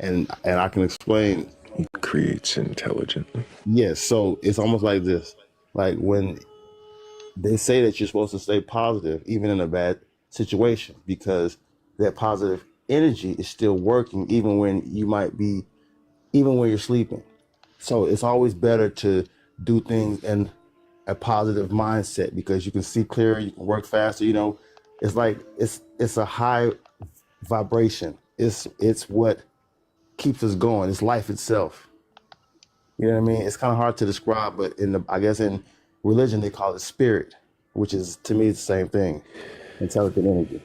and I can explain. He creates intelligently. Yes, so it's almost like this. Like when they say that you're supposed to stay positive even in a bad situation because that positive energy is still working even when you might be even when you're sleeping. So it's always better to do things in a positive mindset because you can see clearer, you can work faster. It's like it's a high vibration. It's what keeps us going. It's life itself. You know what I mean? It's kind of hard to describe, but I guess in religion they call it spirit, which is to me the same thing, intelligent energy.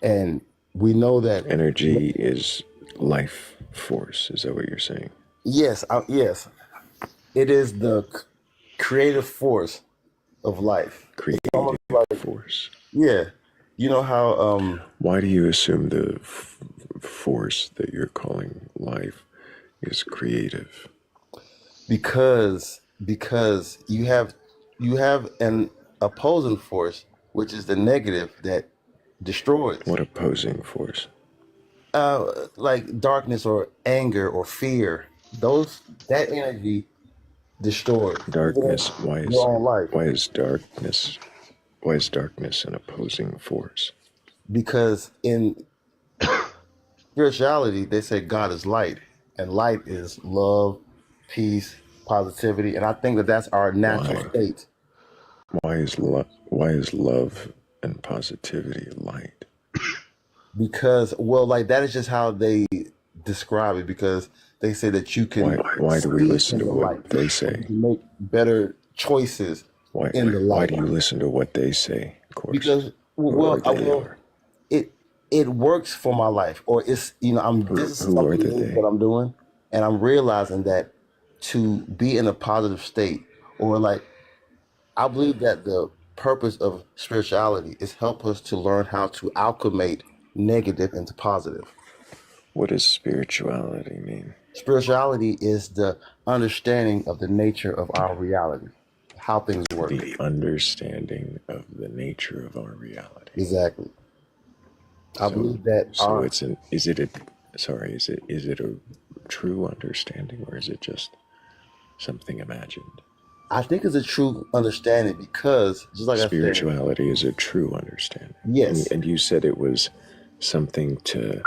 And we know that Energy is life force. Is that what you're saying? yes, it is the creative force of life. It's Creative almost like, force. yeah, you know how Why do you assume the force that you're calling life is creative? because you have an opposing force, which is the negative that destroys, What opposing force? like darkness or anger or fear. That energy destroys even Darkness. your own life. Why is darkness? Why is darkness an opposing force? Because in spirituality, they say God is light, and light is love, peace, positivity, and I think that that's our natural Why? state. Why is love and positivity light? Because, well, like that is just how they describe it. Because they say that you can Why do we see listen in to the light, what they or you say? can make better choices in the Why light. do you listen to what they say? Of course. Because, Who are they? well, it it works for my life, or it's I'm this is Who are something the new that they? I'm doing, and I'm realizing that to be in a positive state, or like I believe that the purpose of spirituality is help us to learn how to alchemate negative into positive. What does spirituality mean? Spirituality is the understanding of the nature of our reality, how things work. The understanding of the nature of our reality. Exactly. I So, believe that so it's an. Is it a? Sorry. Is it a true understanding, or is it just something imagined? I think it's a true understanding because, just like I said, Spirituality is a true understanding. yes, And you said it was something to.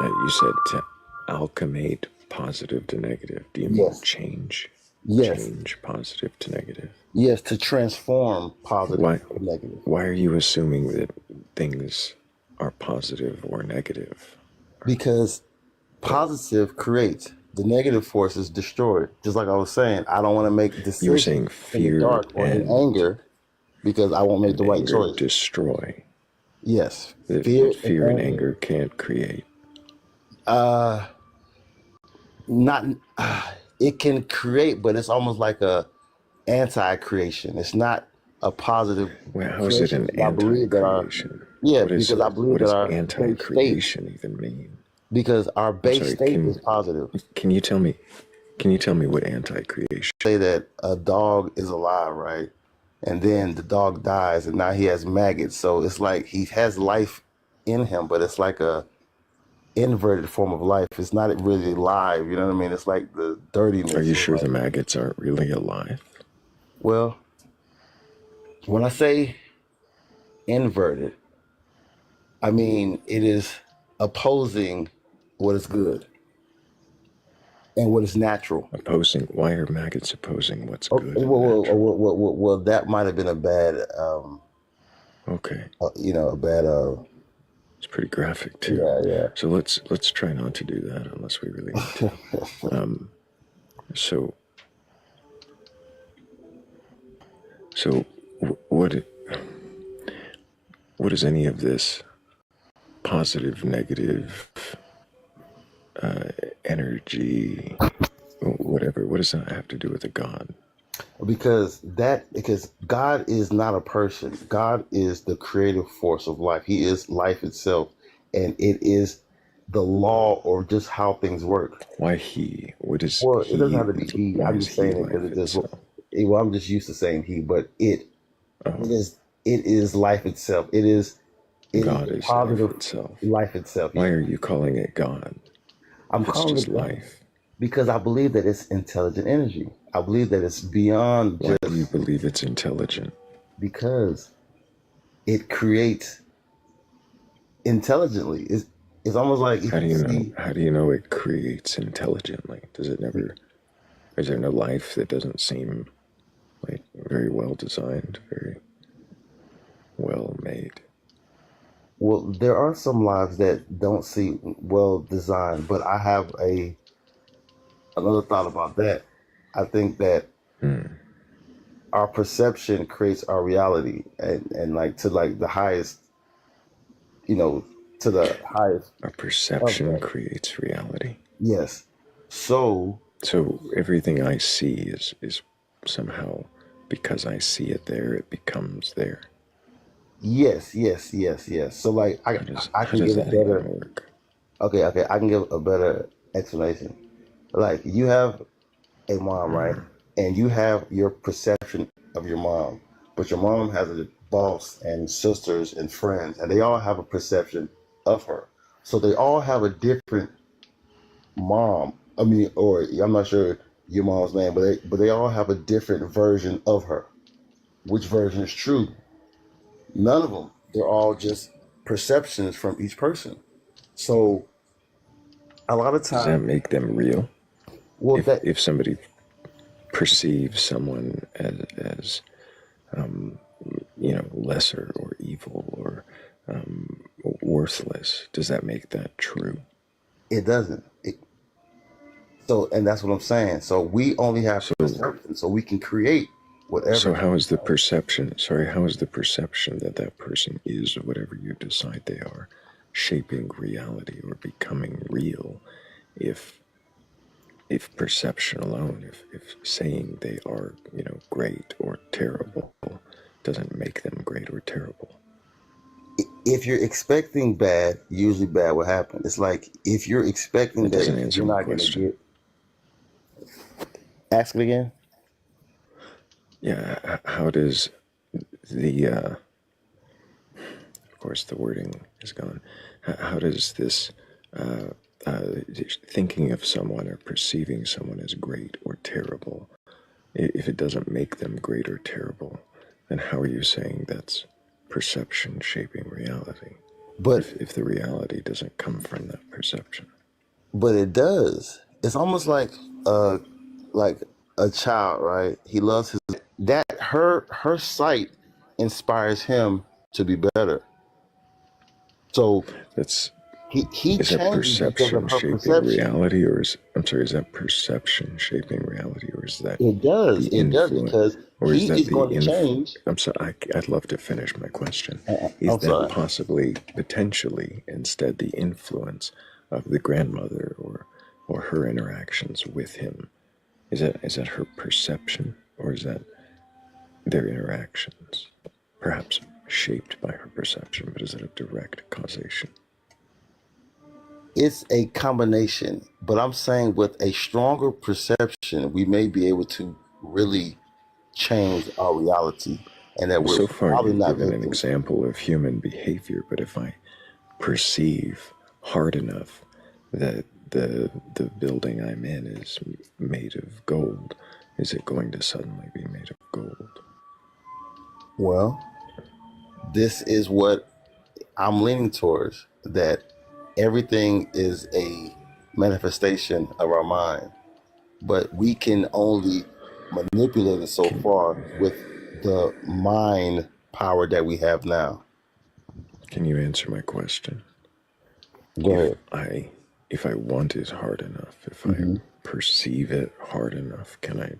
You said to alchemate positive to negative. Do you mean yes, change? yes, Change positive to negative. yes, to transform positive Why? to negative. Why are you assuming that things are positive or negative? Because positive creates, the negative force is destroyed. Just like I was saying, I don't want to make You were saying decisions in the fear dark or in anger because I won't make and the right anger choice. destroy. Yes, That fear and fear and anger. anger can't create. Uh, not. It can create, but it's almost like a anti-creation. It's not a positive Well, how is it creation an because I believe that our anti-creation? yeah, because I believe What that does our base state anti-creation even mean? because our I'm base sorry. state is positive. Can you tell me? Can you tell me what anti-creation? Say that a dog is alive, right? And then the dog dies, and now he has maggots. So it's like he has life in him, but it's like a inverted form of life. It's not really live. You know what I mean? It's like the Are dirtiness. you Or sure the like, maggots aren't really alive? well, when I say inverted, I mean it is opposing what is good and what is natural. Opposing? Why are maggots opposing what's Oh, good and natural? well, that might have been a bad, Okay, a bad, it's pretty graphic too. yeah, So let's try not to do that unless we really need to. yeah. So so what is any of this positive, negative energy, whatever? What does that have to do with a god? Because God is not a person. God is the creative force of life. He is life itself, and it is the law or just how things work. Why he? What is Well, it doesn't he? have to be he. Why I'm is just he saying it because life it just itself? well, I'm just used to saying he, but it Oh, is life itself. It is It is God a is life positive itself. life itself. Why Yeah. are you calling it God I'm if it's calling just it God life? because I believe that it's intelligent energy. I believe that it's beyond Why do you just believe it's intelligent? because it creates intelligently. It's almost like if How do you you know? see, How do you know it creates intelligently? Does it never? Is there no life that doesn't seem like very well designed, very well made? well, there are some lives that don't see well designed, but I have a another thought about that. I think that Hmm. our perception creates our reality, and like to like the highest, you know, to the highest A of perception that. creates reality. Yes. So So everything I see is somehow because I see it there, it becomes there. yes, yes, yes, yes. So like I How can does give a that even better work? okay, I can give a better explanation. Like you have a mom, right? Hmm. And you have your perception of your mom, but your mom has a boss and sisters and friends, and they all have a perception of her. So they all have a different mom. I mean, or I'm not sure your mom's name, but they all have a different version of her. Which version is true? None of them. They're all just perceptions from each person. So a lot of Does that times, make them real? well, If that if somebody perceives someone as lesser or evil or worthless, does that make that true? it doesn't. So, and that's what I'm saying. So we only have So perception, so we can create whatever. so how is the perception? Sorry, how is the perception that that person is or whatever you decide they are shaping reality or becoming real? If if perception alone, if saying they are, great or terrible, doesn't make them great or terrible. If you're expecting bad, usually bad will happen. It's like if you're expecting That that doesn't answer you're my not going to question. get. Ask it again. Yeah, how does the, of course, the wording is gone. How does this uh, uh, thinking of someone or perceiving someone as great or terrible, if it doesn't make them great or terrible, then how are you saying that's perception shaping reality? But If the reality doesn't come from that perception. it does. It's almost like a child, right? He loves his that her sight inspires him to be better. So That's he is that changes because of perception her shaping perception. reality, or is I'm sorry, is that perception shaping reality, or is that the It does influence, because or is he that is the going to inf? change. I'm sorry, I'd love to finish my question. Is I'm that sorry. possibly, potentially, instead the influence of the grandmother or her interactions with him? Is that her perception, or is that their interactions, perhaps shaped by her perception, but is it a direct causation? It's a combination, but I'm saying with a stronger perception, we may be able to really change our reality, and that Well, we're so far probably you've not given an victims. example of human behavior, but if I perceive hard enough that the building I'm in is made of gold, is it going to suddenly be made of gold? Well, this is what I'm leaning towards, that everything is a manifestation of our mind, but we can only manipulate it so Can far with the mind power that we have now. can you answer my question? Go If ahead. I if I want it hard enough, if I Hmm. perceive it hard enough, can I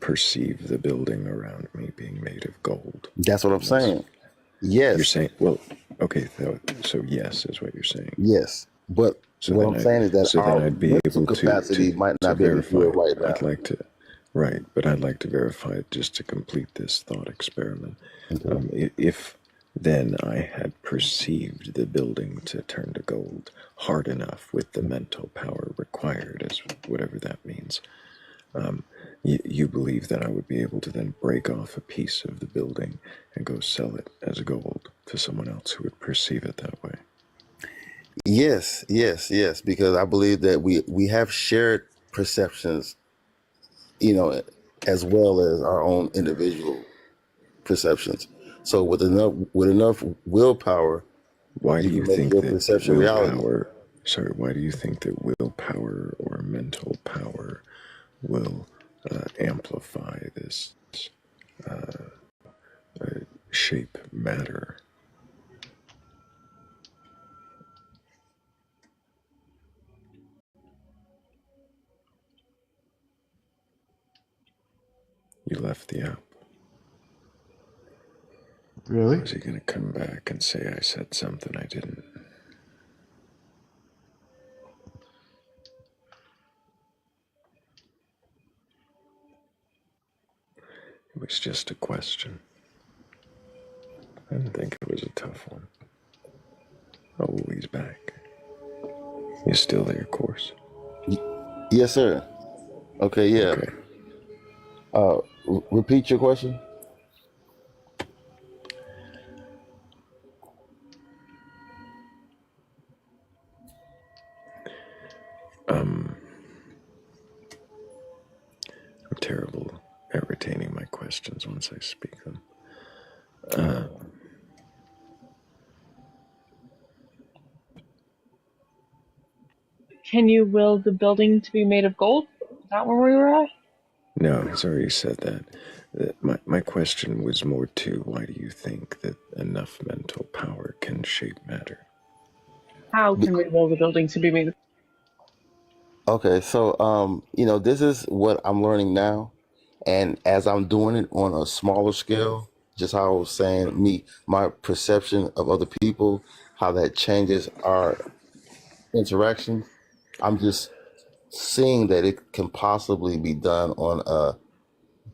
perceive the building around me being made of gold? That's what I'm And that's saying. you're Yes, saying, well, okay, so yes is what you're saying. yes. But So what then I'm I, saying is that so then our I'd be mental able capacity might to not be able to do verify. it right I'd now. like to, right, but I'd like to verify it just to complete this thought experiment. Okay. If then I had perceived the building to turn to gold hard enough with the mental power required, as whatever that means, you believe that I would be able to then break off a piece of the building and go sell it as gold. to someone else who would perceive it that way? Yes, yes, yes, because I believe that we have shared perceptions, you know, as well as our own individual perceptions. So with enough willpower, Why you do you can make think your that perception reality. why do you think that willpower or mental power will amplify this shape matter? You left the app. Or Really? is he going to come back and say I said something I didn't? It was just a question. I didn't think it was a tough one. Oh, he's back. You still there, of course? Yes, sir. Okay, yeah. Okay. Repeat your question. I'm terrible at retaining my questions once I speak them. Can you will the building to be made of gold? Is that where we were at? No, he's already said that. My question was more to why do you think that enough mental power can shape matter? How can we will the building to be made of Okay, so this is what I'm learning now, and as I'm doing it on a smaller scale, just how I was saying, my perception of other people, how that changes our interaction. I'm just seeing that it can possibly be done on a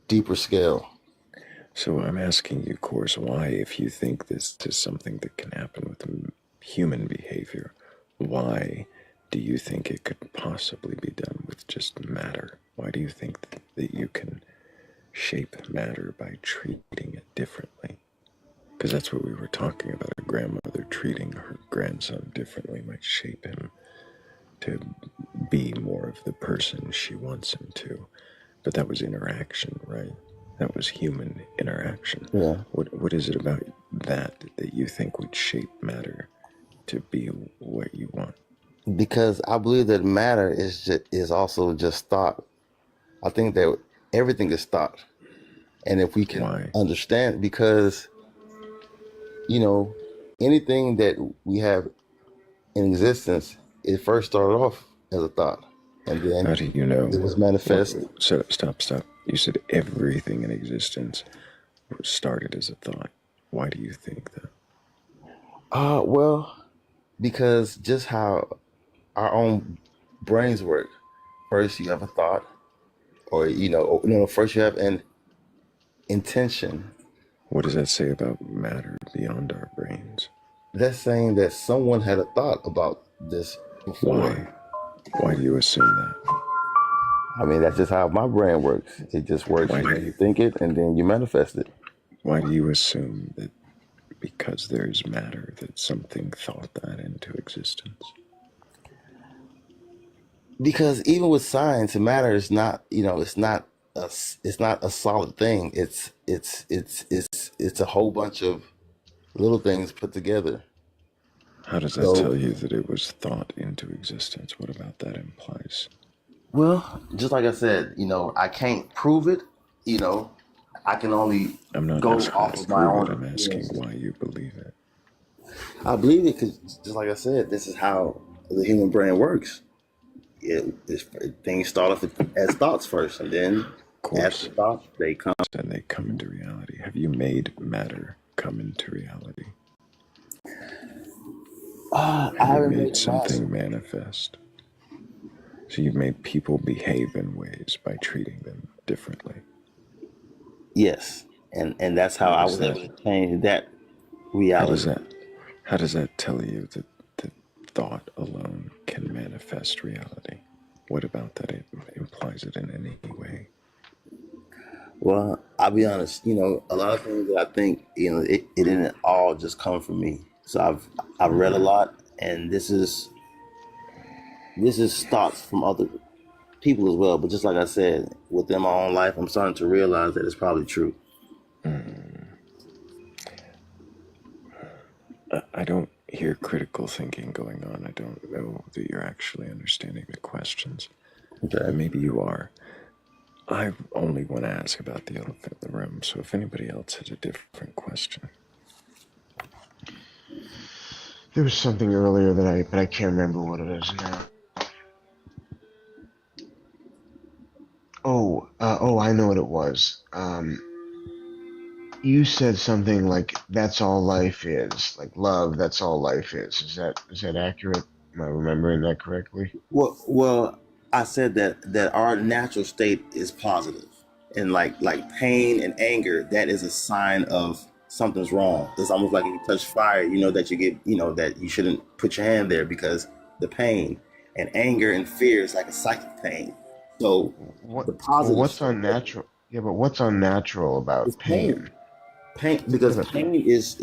deeper scale. So I'm asking you, of course, why, if you think this is something that can happen with human behavior, why do you think it could possibly be done with just matter? Why do you think that you can shape matter by treating it differently? Because that's what we were talking about. A grandmother treating her grandson differently might shape him to be more of the person she wants him to. But that was interaction, right? That was human interaction. Yeah, What is it about that you think would shape matter to be what you want? because I believe that matter is also just thought. I think that everything is thought, and if we can Why? understand, because you know anything that we have in existence, it first started off as a thought, and then How do you know? it was What? manifest. Stop. You said everything in existence started as a thought. Why do you think that? Well, because just how our own brains work. First, you have a thought, or first you have an intention. What does that say about matter beyond our brains? That's saying that someone had a thought about this before. Why? Why do you assume that? I mean, that's just how my brain works. It just works. Why do You think it, and then you manifest it. why do you assume that because there's matter that something thought that into existence? Because even with science, matter is not, it's not a solid thing. It's a whole bunch of little things put together. How does that So, tell you that it was thought into existence? What about that implies? well, just like I said, I can't prove it. You know, I can only I'm not go asking off you to of my prove it, own I'm asking experiences. why you believe it. I believe it because, just like I said, this is how the human brain works. Things start off as thoughts first, and then Of after course, thoughts, they come. and they come into reality. Have you made matter come into reality? I Have you haven't made made matter. something manifest? So you've made people behave in ways by treating them differently. Yes, and that's how How I does was able that to change that how does reality. that how does that tell you that thought alone can manifest reality? What about that it implies it in any way? Well, I'll be honest, a lot of things that I think, it didn't all just come from me. So I've read a lot, and this is thoughts from other people as well. But just like I said, within my own life, I'm starting to realize that it's probably true. I don't hear critical thinking going on. I don't know that you're actually understanding the questions. Okay. Maybe you are. I only want to ask about the elephant in the room, so if anybody else has a different question. There was something earlier but I can't remember what it is now. Oh, I know what it was. You said something like that's all life is, like love. That's all life is. Is that accurate? Am I remembering that correctly? Well, I said that our natural state is positive, and like pain and anger, that is a sign of something's wrong. It's almost like if you touch fire, that that you shouldn't put your hand there because the pain and anger and fear is like a psychic pain. So What? the Well, positive what's state unnatural? Yeah, but what's unnatural is about pain. pain? Pain Yeah, because but pain is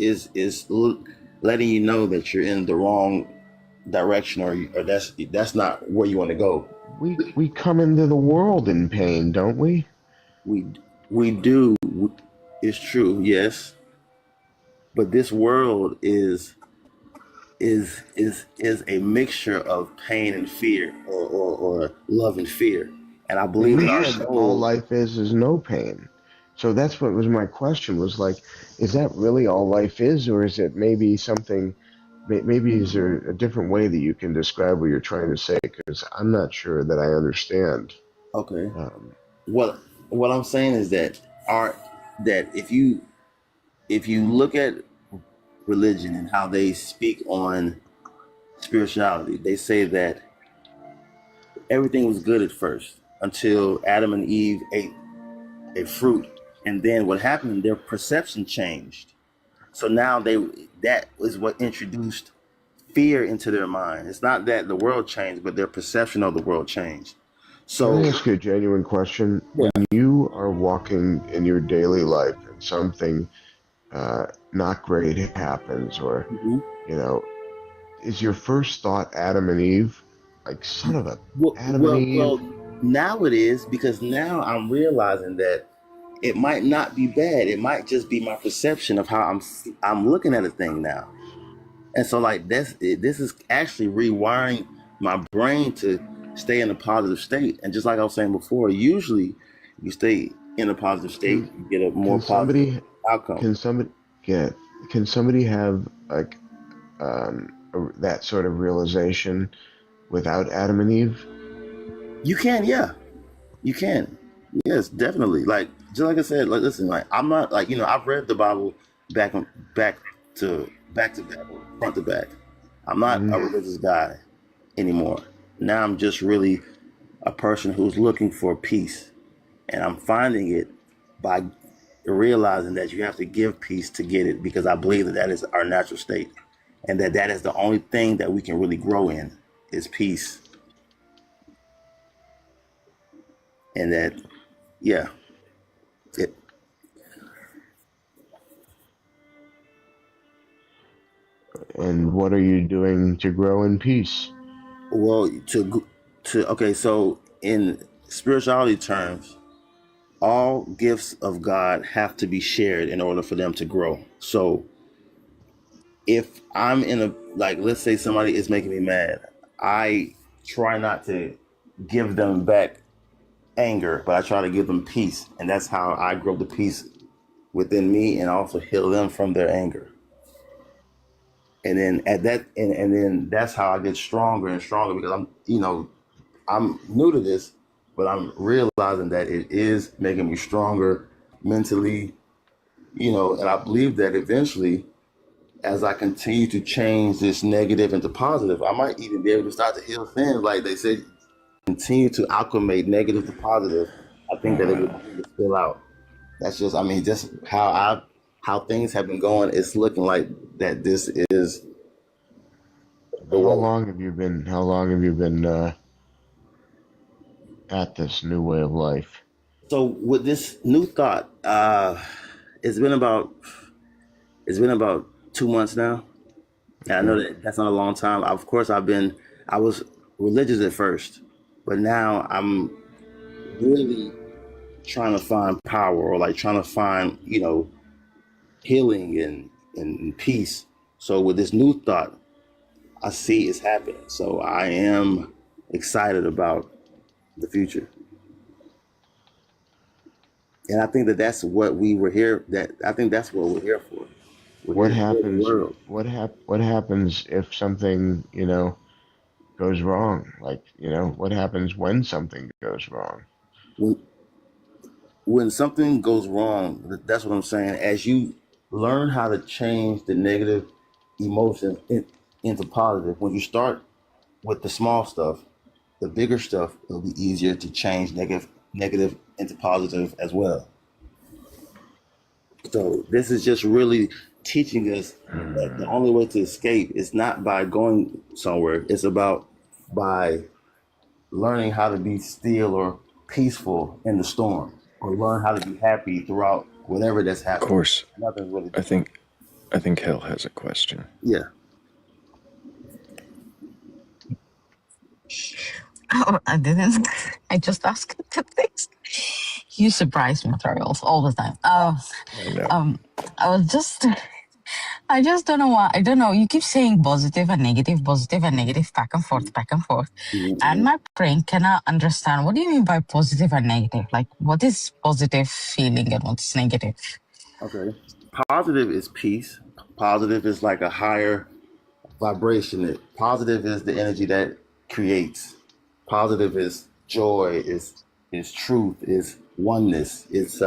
letting you know that you're in the wrong direction, or that's not where you want to go. we come into the world in pain, don't we? We we do. It's true, yes, but this world is a mixture of pain and fear, or love and fear, and I But believe you that our said that all soul. life is no pain. So that's what was my question was like, is that really all life is, or is it maybe something, maybe is there a different way that you can describe what you're trying to say? Because I'm not sure that I understand. Okay, Um, what I'm saying is our that if you look at religion and how they speak on spirituality, they say that everything was good at first until Adam and Eve ate a fruit, and then what happened? Their perception changed. So now that was what introduced fear into their mind. It's not that the world changed, but their perception of the world changed. can I So ask you a genuine question? yeah. When you are walking in your daily life and something not great happens, or Mhm. you know, is your first thought Adam and Eve? Like, son of a Well, Adam and well, Eve? well, now it is because now I'm realizing that it might not be bad. It might just be my perception of how I'm looking at a thing now. And so like this is actually rewiring my brain to stay in a positive state. And just like I was saying before, usually you stay in a positive state, Can you get a more can positive somebody outcome. can somebody get can somebody have like that sort of realization without Adam and Eve? You can, yeah. You can. Yes, definitely. Like just like I said, like listen, like I'm not like, I've read the Bible back back to back, or front to back. I'm not Mm, a religious guy anymore. Now I'm just really a person who's looking for peace. And I'm finding it by realizing that you have to give peace to get it, because I believe that is our natural state, and that is the only thing that we can really grow in is peace. And that, yeah, it, and what are you doing to grow in peace? well, okay, so in spirituality terms, all gifts of God have to be shared in order for them to grow. So if I'm in a, like, let's say somebody is making me mad, I try not to give them back anger, but I try to give them peace, and that's how I grow the peace within me, and also heal them from their anger. And then at that, and then that's how I get stronger and stronger, because I'm new to this, but I'm realizing that it is making me stronger mentally, and I believe that eventually, as I continue to change this negative into positive, I might even be able to start to heal things. Like they said, continue to acclimate negative to positive. I think that it will begin to spill out. That's just, I mean, just how things have been going. It's looking like that this is the How way. long have you been? How long have you been at this new way of life? So with this new thought, it's been about it's been about 2 months now. And I know Okay. that that's not a long time. Of course, I was religious at first, but now I'm really trying to find power, or like trying to find, healing and peace. So with this new thought, I see it's happening. So I am excited about the future. And I think that that's what we were here. That I think that's what we're here for. We're What here to heal the happens? world. What happens if something goes wrong? Like what happens when something goes wrong? When when something goes wrong, that's what I'm saying. As you learn how to change the negative emotions into positive, when you start with the small stuff, the bigger stuff, it'll be easier to change negative into positive as well. So this is just really teaching us that the only way to escape is not by going somewhere. It's about by learning how to be still or peaceful in the storm, or learn how to be happy throughout whatever that's Of happening. course, Nothing's really I different. think I think Hell has a question. Yeah. Oh, I didn't. I just asked the things. You surprise me, Thrayle, all the time. I know. Um, I was just, I just don't know why. I don't know. You keep saying positive and negative, back and forth, back and forth. And Mhm. my brain cannot understand what do you mean by positive and negative? Like, what is positive feeling and what's negative? Okay. Positive is peace. Positive is like a higher vibration. Positive is the energy that creates. Positive is joy, is truth, is oneness, it's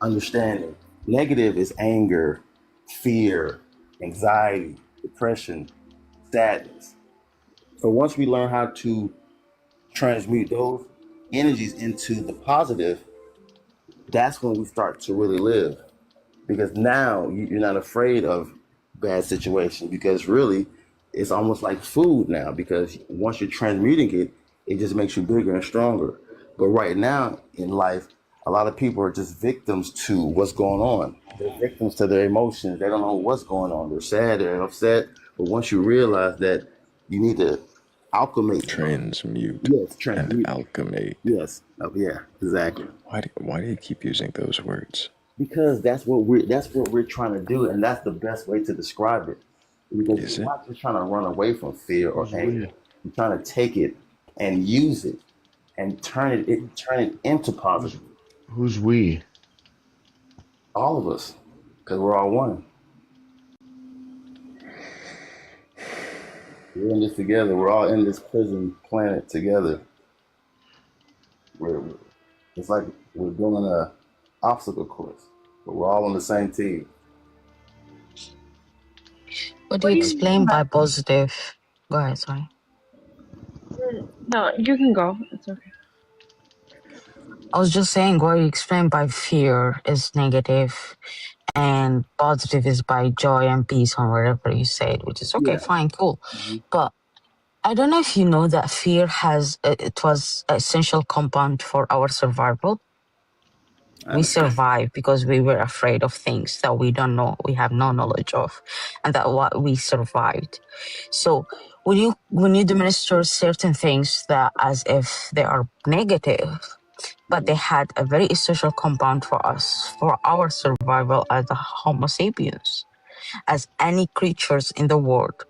understanding. Negative is anger, fear, anxiety, depression, sadness. So once we learn how to transmute those energies into the positive, that's when we start to really live. Because now you're not afraid of bad situations, because really it's almost like food now, because once you're transmuting it, it just makes you bigger and stronger. But right now in life, a lot of people are just victims to what's going on. They're victims to their emotions. They don't know what's going on. They're sad, they're upset. But once you realize that you need to alchemate, Transmute yes, and transmute, alchemate. yes, yeah, exactly. Why do you keep using those words? Because that's what we're trying to do, and that's the best way to describe it. Because Is you're it? not just trying to run away from fear or Who's anger. we? You're trying to take it and use it and turn it into Who's positive. who's we? All of us, because we're all one. We're in this together. We're all in this prison planet together. We're It's like we're doing a obstacle course, but we're all on the same team. What do What you do you mean explain by? by positive? Go ahead, sorry. No, you can go. It's okay. I was just saying what you explain by fear is negative and positive is by joy and peace or whatever you said, which is okay, Yeah. fine, cool. Hmm. But I don't know if you know that fear has, it was an essential component for our survival. I We understand. survive because we were afraid of things that we don't know, we have no knowledge of, and that what we survived. So when you demonstrate certain things that as if they are negative, but they Mhm. had a very essential compound for us, for our survival as the Homo sapiens, as any creatures in the world,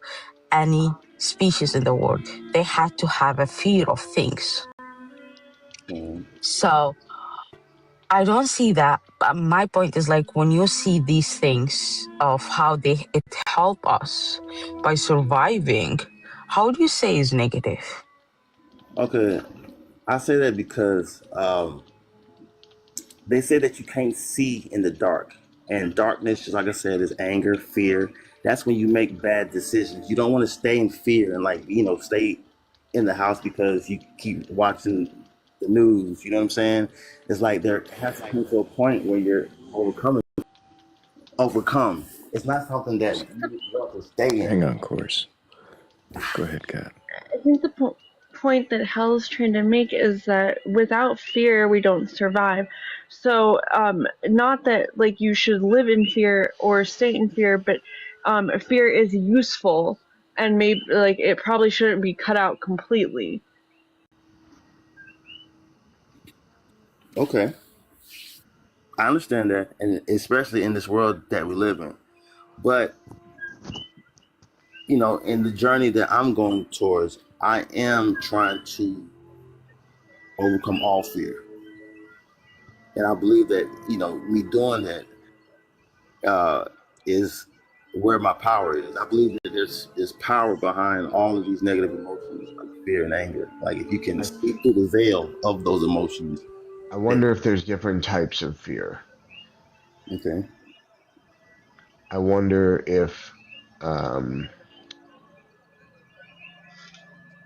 any species in the world, they had to have a fear of things. Mhm. So I don't see that. But my point is like when you see these things of how it help us by surviving, how do you say is negative? Okay, I say that because they say that you can't see in the dark. And darkness, just like I said, is anger, fear. That's when you make bad decisions. You don't want to stay in fear and, like, stay in the house because you keep watching the news. You know what I'm saying? It's like there has to come to a point where you're overcome. It's not something that you want to stay in. Hang on, course. Go ahead, Kat. I think the point. point that Hell's trying to make is that without fear, we don't survive. So, not that like you should live in fear or stay in fear, but fear is useful, and maybe like it probably shouldn't be cut out completely. Okay, I understand that, and especially in this world that we live in. But in the journey that I'm going towards, I am trying to overcome all fear, and I believe that me doing that uh, is where my power is. I believe that there's power behind all of these negative emotions, like fear and anger. Like if you can I, see through the veil of those emotions. I That, wonder if there's different types of fear. okay. I wonder if um,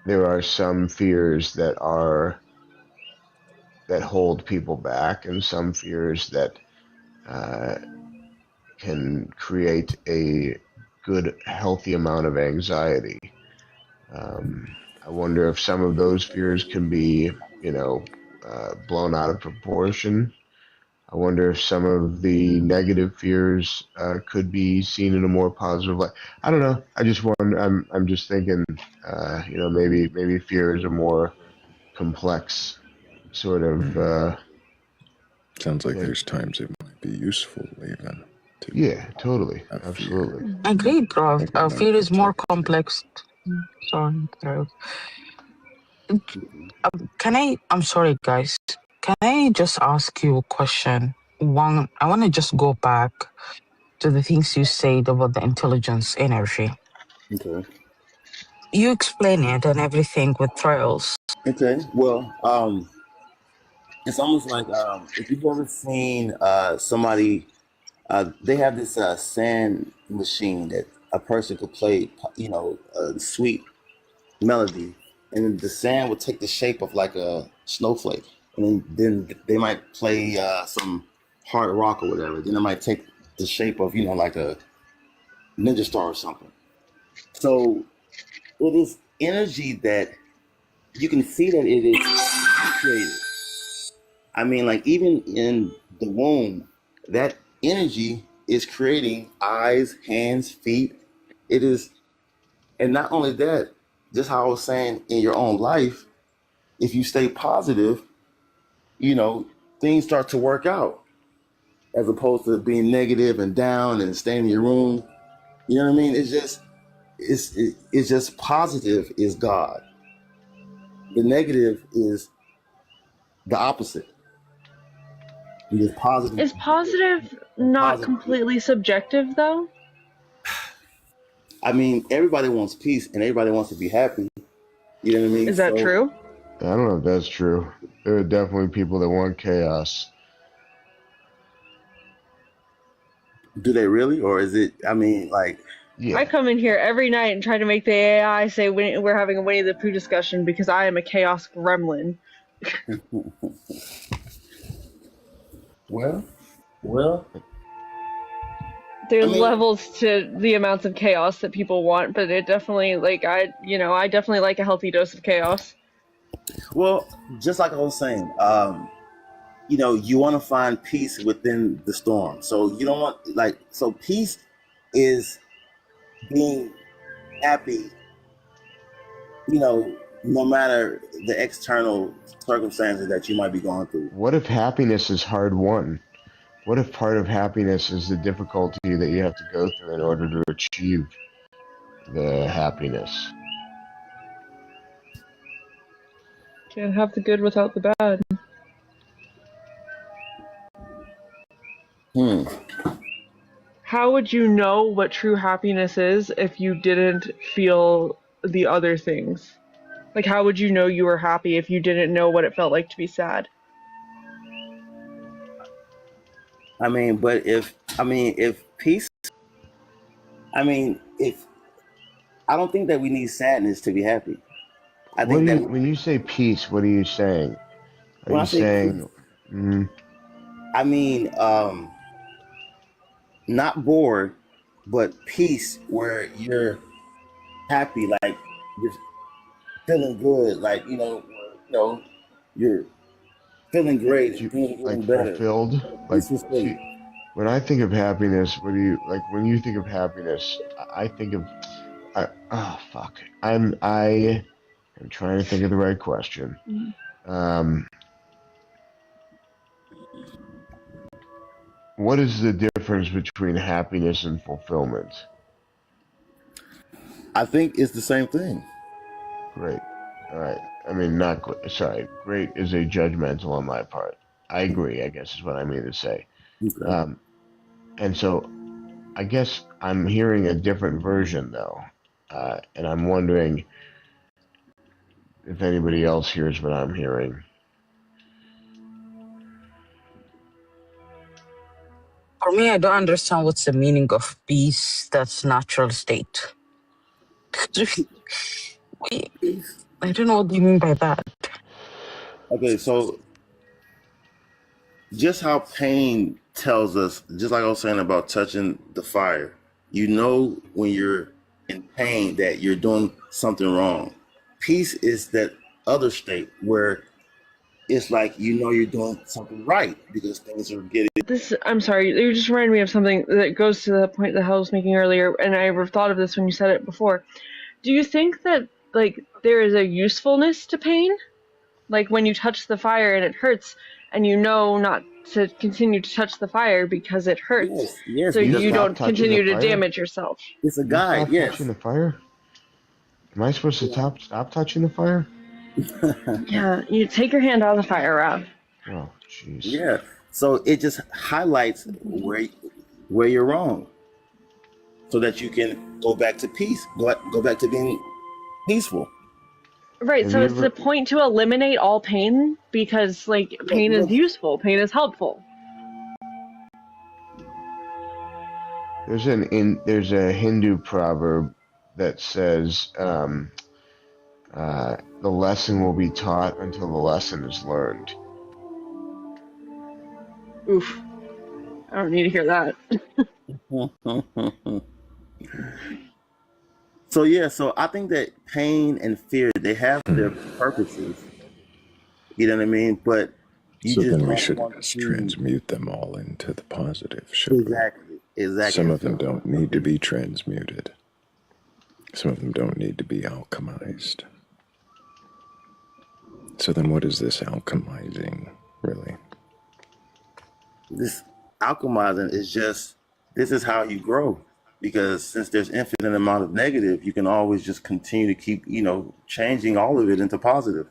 there are some fears that hold people back, and some fears that uh, can create a good, healthy amount of anxiety. I wonder if some of those fears can be, blown out of proportion. I wonder if some of the negative fears could be seen in a more positive light. I don't know. I just wonder. I'm just thinking. Maybe fear is a more complex sort of. Hmm. Sounds like Yeah, there's times it might be useful even to yeah, totally, have fear. absolutely. Agreed, bro. Like it might Fear is more protect you. complex. Sorry, Thrayle. Can I? I'm sorry, guys. Can I just ask you a question? One, I want to just go back to the things you said about the intelligence energy. Okay. You explain it and everything with trials. Okay. Well, it's almost like if you've ever seen somebody, they have this sand machine that a person could play, a sweet melody, and then the sand would take the shape of like a snowflake, and then they might play some hard rock or whatever. Then it might take the shape of like a ninja star or something. So it is energy that you can see that it is created. I mean, like even in the womb, that energy is creating eyes, hands, feet. It is, and not only that, just how I was saying in your own life, if you stay positive, you know, things start to work out as opposed to being negative and down and staying in your room. You know what I mean? It's just positive is God. The negative is the opposite. It is positive Is is good positive and not positive is completely subjective though? I mean, everybody wants peace and everybody wants to be happy. You know what I mean? Is that So, true? I don't know if that's true. There are definitely people that want chaos. do they really, or is it? I mean, like, I Yeah, come in here every night and try to make the AI say we're having a Winnie the Pooh discussion because I am a chaos gremlin. well, well. I There's mean, levels to the amounts of chaos that people want, but it definitely I definitely like a healthy dose of chaos. well, just like I was saying, you want to find peace within the storm. So you don't want so peace is being happy, no matter the external circumstances that you might be going through. what if happiness is hard won? What if part of happiness is the difficulty that you have to go through in order to achieve the happiness? Can't have the good without the bad. Hmm. How would you know what true happiness is if you didn't feel the other things? Like, how would you know you were happy if you didn't know what it felt like to be sad? If peace, if I don't think that we need sadness to be happy. I What think do that you, when you say peace, what are you saying? Are when I you say peace, saying, mm, I mean not bored, but peace where you're happy, like you're feeling good, like you're feeling great, Do you, things are like getting better, fulfilled? Like, peaceful state. see, when I think of happiness, what do you like? When you think of happiness, I think of oh fuck. I am trying to think of the right question. Um, what is the difference between happiness and fulfillment? I think it's the same thing. Great. All right. I mean, not great. Sorry. Great is a judgmental on my part. I agree, I guess is what I mean to say. Okay. Um, and so I guess I'm hearing a different version though. And I'm wondering if anybody else hears what I'm hearing. For me, I don't understand what's the meaning of peace that's natural state. Wait, Peace. I don't know what you mean by that. Okay, so just how pain tells us, just like I was saying about touching the fire, you know when you're in pain that you're doing something wrong. Peace is that other state where it's like you're doing something right because things are getting. I'm sorry, you just reminded me of something that goes to the point that Hal was making earlier, and I ever thought of this when you said it before. Do you think that, like, there is a usefulness to pain? Like, when you touch the fire and it hurts, and you know not to continue to touch the fire because it hurts, Yes, yes, so You because you stop don't touching the continue to fire? damage yourself. it's a You guide. stop touching Yes. the fire? Am I supposed to stop touching the fire? Yeah, you take your hand out of the fire, Rob. Oh, jeez. Yeah. So it just highlights where you're wrong, so that you can go back to peace, go back to being peaceful. Right, Have so you it's the ever? point to eliminate all pain because, like, Look, pain is look. useful, pain is helpful. There's a Hindu proverb that says the lesson will be taught until the lesson is learned. Oof, I don't need to hear that. So yeah, so I think that pain and fear, they have their purposes. You know what I mean? But you So just then we don't should want just to. transmute them all into the positive, should we? Exactly. Some And of them so, don't need to be transmuted. Some of them don't need to be alchemized. So then what is this alchemizing, really? this alchemizing is just, this is how you grow, because since there's infinite amount of negative, you can always just continue to keep changing all of it into positive,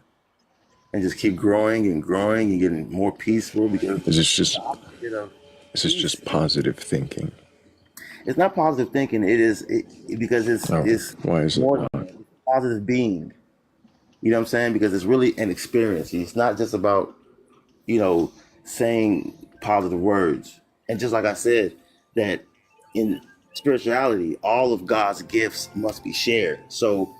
and just keep growing and growing and getting more peaceful, because Is this just the opposite of is this peace, just positive thinking? it's not positive thinking. Because Oh, it's why is it more than not? that. It's positive being. You know what I'm saying? Because it's really an experience. It's not just about you know, saying positive words. And just like I said, that in spirituality, all of God's gifts must be shared. So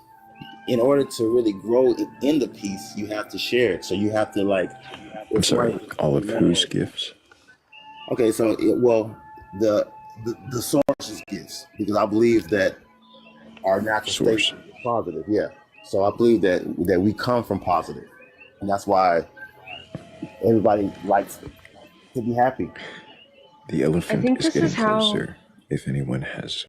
in order to really grow in the peace, you have to share it. So you have to, like, I'm if sorry, somebody just all of whose mad. gifts? Okay, so the the source's gifts, because I believe that our natural state Source. is positive. Yeah. So I believe that we come from positive, and that's why everybody likes to be happy. The I elephant think is this is getting how closer. If anyone has